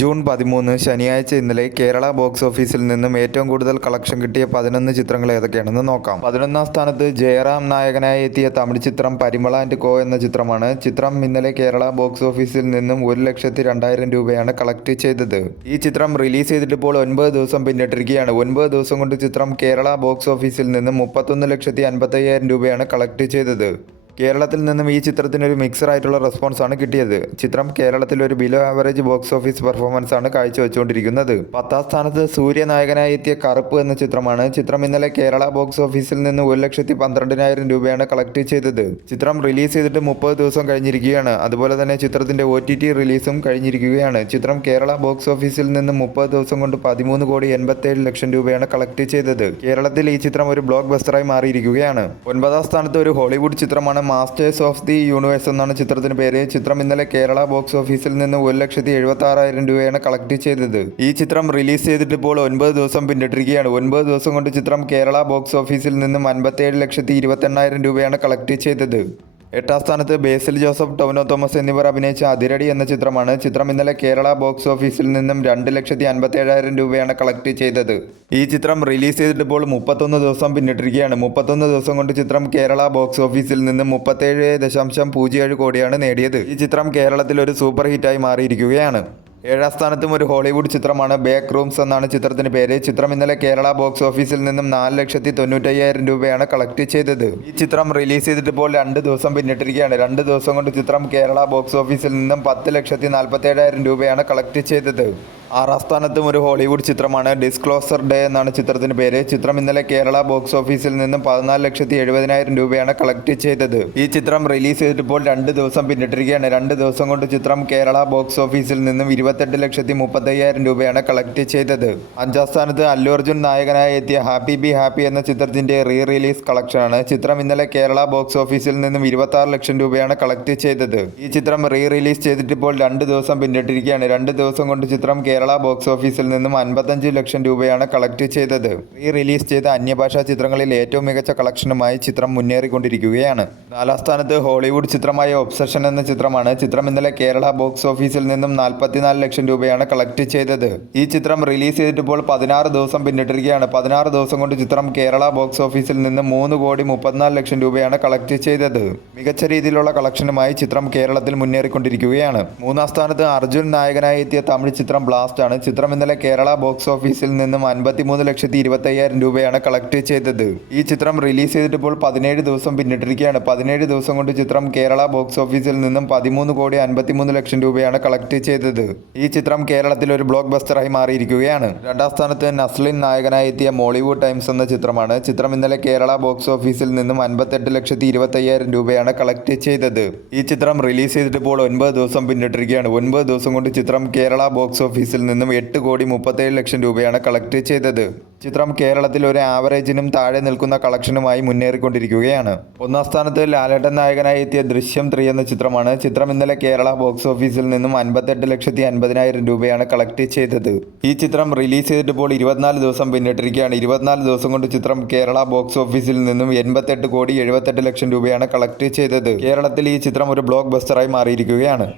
June 13 ശനിയാഴ്ച ഇന്നലെ Kerala box ഓഫീസിൽ നിന്നും ഏറ്റവും കൂടുതൽ കളക്ഷൻ കിട്ടിയ 11 ചിത്രങ്ങൾ ഏതൊക്കെയാണെന്ന് നോക്കാം. 11ാം സ്ഥാനത്ത് ജയറാം നായകനായി എത്തിയ തമിഴ് ചിത്രം പരിമള ആൻഡ് കോ എന്ന ചിത്രമാണ്. ചിത്രം ഇന്നലെ കേരള ബോക്സ് ഓഫീസിൽ നിന്നും 1,02,000 രൂപയാണ് കളക്ട് ചെയ്തത്. ഈ ചിത്രം റിലീസ് ചെയ്തിട്ടിപ്പോൾ 9 ദിവസം പിന്നിട്ടിരിക്കുകയാണ്. 9 ദിവസം കൊണ്ട് ചിത്രം കേരള ബോക്സ് ഓഫീസിൽ നിന്നും 31,55,000 രൂപയാണ് കളക്ട് ചെയ്തത്. കേരളത്തിൽ നിന്നും ഈ ചിത്രത്തിന് ഒരു മിക്സർ ആയിട്ടുള്ള റെസ്പോൺസാണ് കിട്ടിയത്. ചിത്രം കേരളത്തിൽ ഒരു below average box office performance ആണ് കാഴ്ചവെച്ചുകൊണ്ടിരിക്കുന്നത്. 10ാം സ്ഥാനത്ത് സൂര്യ നായകനായി എത്തിയ കറുപ്പ് എന്ന ചിത്രമാണ്. ചിത്രം ഇന്നലെ കേരള ബോക്സ് ഓഫീസിൽ നിന്ന് 1,12,000 രൂപയാണ് കളക്ട് ചെയ്തത്. ചിത്രം റിലീസ് ചെയ്തിട്ട് 30 ദിവസം കഴിഞ്ഞിരിക്കുകയാണ്. അതുപോലെ തന്നെ ചിത്രത്തിന്റെ OTT റിലീസും കഴിഞ്ഞിരിക്കുകയാണ്. ചിത്രം കേരള ബോക്സ് ഓഫീസിൽ നിന്ന് 30 ദിവസം കൊണ്ട് 13,87,00,000 രൂപയാണ് കളക്ട് ചെയ്തത്. കേരളത്തിൽ ഈ ചിത്രം ഒരു ബ്ലോക്ക് ബസ്റ്ററായി മാറിയിരിക്കുകയാണ്. 9ാം സ്ഥാനത്ത് ഒരു ഹോളിവുഡ് ചിത്രമാണ്. മാസ്റ്റേഴ്സ് ഓഫ് ദി യൂണിവേഴ്സ് എന്നാണ് ചിത്രത്തിന് പേര്. ചിത്രം ഇന്നലെ കേരള ബോക്സ് ഓഫീസിൽ നിന്ന് 1,76,000 രൂപയാണ് കളക്ട് ചെയ്തത്. ഈ ചിത്രം റിലീസ് ചെയ്തിട്ട് ഇപ്പോൾ 9 ദിവസം പിന്നിട്ടിരിക്കുകയാണ്. 9 ദിവസം കൊണ്ട് ചിത്രം കേരള ബോക്സ് ഓഫീസിൽ നിന്നും 57,28,000 രൂപയാണ് കളക്ട് ചെയ്തത്. 8ാം സ്ഥാനത്ത് ബേസിൽ ജോസഫ്, ടൊവിനോ തോമസ് എന്നിവർ അഭിനയിച്ച അതിരടി എന്ന ചിത്രമാണ്. ചിത്രം ഇന്നലെ കേരള ബോക്സ് ഓഫീസിൽ നിന്നും 2,57,000 രൂപയാണ് കളക്ട് ചെയ്തത്. ഈ ചിത്രം റിലീസ് ചെയ്തിട്ടിപ്പോൾ 31 ദിവസം പിന്നിട്ടിരിക്കുകയാണ്. 31 ദിവസം കൊണ്ട് ചിത്രം കേരള ബോക്സ് ഓഫീസിൽ നിന്നും 37.07 കോടിയാണ് നേടിയത്. ഈ ചിത്രം കേരളത്തിൽ ഒരു സൂപ്പർ ഹിറ്റായി മാറിയിരിക്കുകയാണ്. 7ാം സ്ഥാനത്തും ഒരു ഹോളിവുഡ് ചിത്രമാണ്. ബാക്ക് റൂംസ് എന്നാണ് ചിത്രത്തിന് പേര്. ചിത്രം ഇന്നലെ കേരള ബോക്സ് ഓഫീസിൽ നിന്നും 4,95,000 രൂപയാണ് കളക്ട് ചെയ്തത്. ഈ ചിത്രം റിലീസ് ചെയ്തിട്ടിപ്പോൾ 2 ദിവസം പിന്നിട്ടിരിക്കുകയാണ്. 2 ദിവസം കൊണ്ട് ചിത്രം കേരള ബോക്സ് ഓഫീസിൽ നിന്നും 10,47,000 രൂപയാണ് കളക്ട് ചെയ്തത്. 6ാം സ്ഥാനത്തും ഒരു ഹോളിവുഡ് ചിത്രമാണ്. ഡിസ്ക്ലോസർ ഡേ എന്നാണ് ചിത്രത്തിന് പേര്. ചിത്രം ഇന്നലെ കേരള ബോക്സ് ഓഫീസിൽ നിന്നും 14,70,000 രൂപയാണ് കളക്ട് ചെയ്തത്. ഈ ചിത്രം റിലീസ് ചെയ്തിട്ടിപ്പോൾ 2 ദിവസം പിന്നിട്ടിരിക്കുകയാണ്. 2 ദിവസം കൊണ്ട് ചിത്രം കേരള ബോക്സ് ഓഫീസിൽ നിന്നും 28,30,000 രൂപയാണ് കളക്ട് ചെയ്തത്. 5ാം സ്ഥാനത്ത് അല്ലു അർജുൻ നായകനായി എത്തിയ ഹാപ്പി ബി ഹാപ്പി എന്ന ചിത്രത്തിന്റെ റിലീസ് കളക്ഷനാണ്. ചിത്രം ഇന്നലെ കേരള ബോക്സ് ഓഫീസിൽ നിന്നും 26 ലക്ഷം രൂപയാണ് കളക്ട് ചെയ്തത്. ഈ ചിത്രം റിലീസ് ചെയ്തിട്ടിപ്പോൾ 2 ദിവസം പിന്നിട്ടിരിക്കുകയാണ്. 2 ദിവസം കൊണ്ട് ചിത്രം കേരള ബോക്സ് ഓഫീസിൽ നിന്നും 55 ലക്ഷം രൂപയാണ് കളക്ട് ചെയ്തത്. റിലീസ് ചെയ്ത അന്യഭാഷാ ചിത്രങ്ങളിൽ ഏറ്റവും മികച്ച കളക്ഷനുമായി ചിത്രം മുന്നേറിക്കൊണ്ടിരിക്കുകയാണ്. 4ാം സ്ഥാനത്ത് ഹോളിവുഡ് ചിത്രമായ ഒബ്സഷൻ എന്ന ചിത്രമാണ്. ചിത്രം ഇന്നലെ കേരള ബോക്സ് ഓഫീസിൽ നിന്നും 44 ലക്ഷം രൂപയാണ് കളക്ട് ചെയ്തത്. ഈ ചിത്രം റിലീസ് ചെയ്തിട്ടിപ്പോൾ 16 ദിവസം പിന്നിട്ടിരിക്കുകയാണ്. 16 ദിവസം കൊണ്ട് ചിത്രം കേരള ബോക്സ് ഓഫീസിൽ നിന്ന് 3,34,00,000 രൂപയാണ് കളക്ട് ചെയ്തത്. മികച്ച രീതിയിലുള്ള കളക്ഷനുമായി ചിത്രം കേരളത്തിൽ മുന്നേറിക്കൊണ്ടിരിക്കുകയാണ്. 3ാം സ്ഥാനത്ത് അർജുൻ നായകനായി എത്തിയ തമിഴ് ചിത്രം ബ്ലാസ്റ്റ് ആണ്. ചിത്രം ഇന്നലെ കേരള ബോക്സ് ഓഫീസിൽ നിന്നും 53,20,000 രൂപയാണ് കളക്ട് ചെയ്തത്. ഈ ചിത്രം റിലീസ് ചെയ്തിട്ടിപ്പോൾ 17 ദിവസം പിന്നിട്ടിരിക്കുകയാണ്. 17 ദിവസം കൊണ്ട് ചിത്രം കേരള ബോക്സ് ഓഫീസിൽ നിന്നും 13,53,00,000 രൂപയാണ് കളക്ട് ചെയ്തത്. ഈ ചിത്രം കേരളത്തിൽ ഒരു ബ്ലോക്ക് ബസ്റ്ററായി മാറിയിരിക്കുകയാണ്. 2ാം സ്ഥാനത്ത് നസ്ലിൻ നായകനായി എത്തിയ മോളിവുഡ് ടൈംസ് എന്ന ചിത്രമാണ്. ചിത്രം ഇന്നലെ കേരള ബോക്സ് ഓഫീസിൽ നിന്നും 58,20,000 രൂപയാണ് കളക്ട് ചെയ്തത്. ഈ ചിത്രം റിലീസ് ചെയ്തിട്ടിപ്പോൾ 9 ദിവസം പിന്നിട്ടിരിക്കുകയാണ്. 9 ദിവസം കൊണ്ട് ചിത്രം കേരള ബോക്സ് ഓഫീസിൽ നിന്നും 8,37,00,000 രൂപയാണ് കളക്ട് ചെയ്തത്. ചിത്രം കേരളത്തിൽ ഒരു ആവറേജിനും താഴെ നിൽക്കുന്ന കളക്ഷനുമായി മുന്നേറിക്കൊണ്ടിരിക്കുകയാണ്. 1ാം സ്ഥാനത്ത് ലാലേട്ടൻ നായകനായി എത്തിയ ദൃശ്യം 3 എന്ന ചിത്രമാണ്. ചിത്രം ഇന്നലെ കേരള ബോക്സ് ഓഫീസിൽ നിന്നും 58,50,000 രൂപയാണ് കളക്ട് ചെയ്തത്. ഈ ചിത്രം റിലീസ് ചെയ്തിട്ടിപ്പോൾ 24 ദിവസം പിന്നിട്ടിരിക്കുകയാണ്. 24 ദിവസം കൊണ്ട് ചിത്രം കേരള ബോക്സ് ഓഫീസിൽ നിന്നും 88,78,00,000 രൂപയാണ് കളക്ട് ചെയ്തത്. കേരളത്തിൽ ഈ ചിത്രം ഒരു ബ്ലോക്ക് ബസ്റ്ററായി മാറിയിരിക്കുകയാണ്.